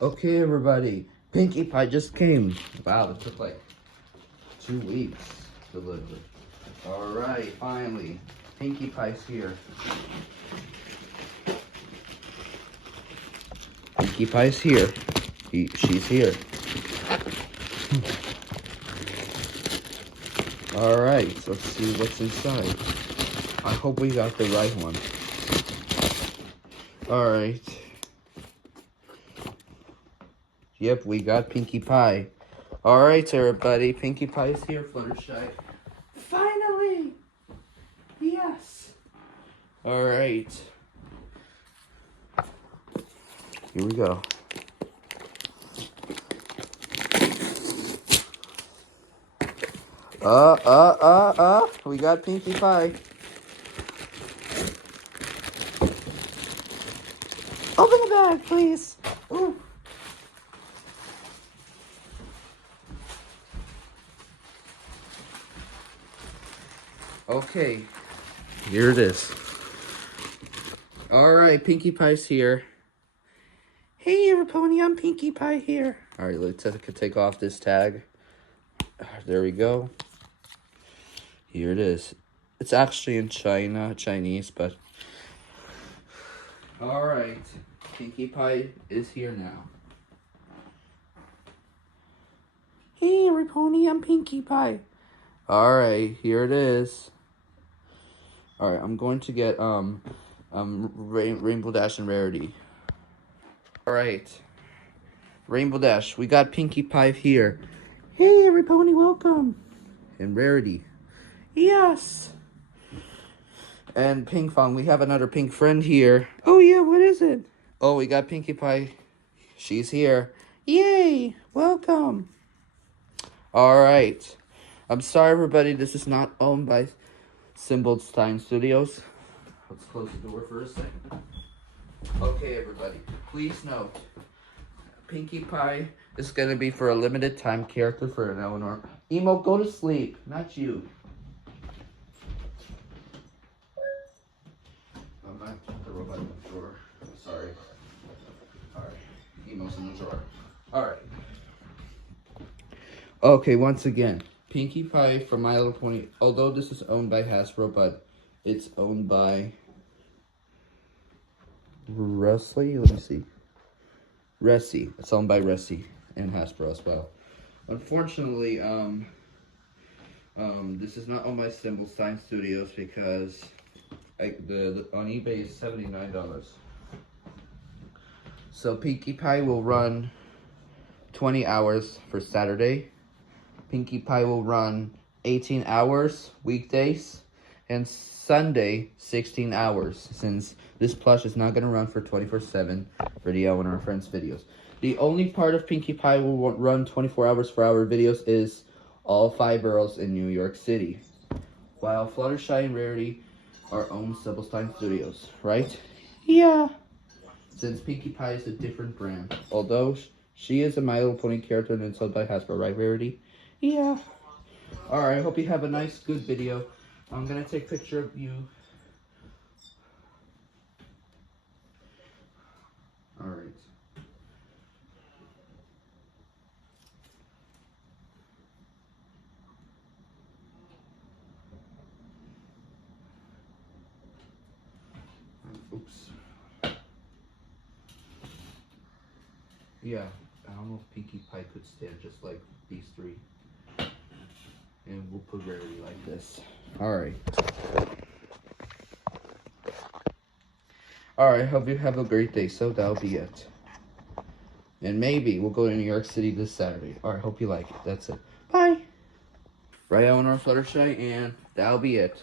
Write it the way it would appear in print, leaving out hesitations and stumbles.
Okay, everybody. Pinkie Pie just came. Wow, it took like 2 weeks to deliver. Alright, finally. Pinkie Pie's here. Pinkie Pie's here. She's here. Alright, let's see what's inside. I hope we got the right one. Alright. Yep, we got Pinkie Pie. Alright, everybody. Pinkie Pie is here, Fluttershy. Finally! Yes! Alright. Here we go. We got Pinkie Pie. Open the bag, please. Ooh. Okay, here it is. Alright, Pinkie Pie's here. Hey, everybody, I'm Pinkie Pie here. Alright, let's take off this tag. There we go. Here it is. It's actually in Chinese, but... Alright, Pinkie Pie is here now. Hey, everybody, I'm Pinkie Pie. Alright, here it is. Alright, I'm going to get Rainbow Dash and Rarity. Alright. Rainbow Dash, we got Pinkie Pie here. Hey, everybody, welcome. And Rarity. Yes. And Pink Fong, we have another pink friend here. Oh yeah, what is it? Oh, we got Pinkie Pie. She's here. Yay, welcome. Alright. I'm sorry, everybody, this is not owned by Stein Studios. Let's close the door for a second. Okay, everybody, please note, Pinkie Pie is going to be for a limited time character for an Elinor. Emo, go to sleep, not you. I'm not put the robot in the drawer. Sorry. Alright, Emo's in the drawer. Alright. Okay, once again, Pinkie Pie from My Little Pony, although this is owned by Hasbro, but it's owned by Ressie. Let me see. Ressie. It's owned by Ressie and Hasbro as well. Unfortunately, this is not owned by Stein Studios because the on eBay is $79. So Pinkie Pie will run 20 hours for Saturday. Pinkie Pie will run 18 hours weekdays, and Sunday 16 hours, since this plush is not going to run for 24/7 for the Elinor Friends videos. The only part of Pinkie Pie will run 24 hours for our videos is all 5 boroughs in New York City, while Fluttershy and Rarity are owned Stein Studios, right? Yeah. Since Pinkie Pie is a different brand, although she is a My Little Pony character and it's sold by Hasbro, right, Rarity? Yeah. Alright, I hope you have a nice, good video. I'm gonna take a picture of you. Alright. Oops. Yeah, I don't know if Pinkie Pie could stand just like these 3. And we'll put Rarity like this. Alright. Alright, hope you have a great day. So that'll be it. And maybe we'll go to New York City this Saturday. Alright, hope you like it. That's it. Bye. Right, Elinor, Fluttershy, and that'll be it.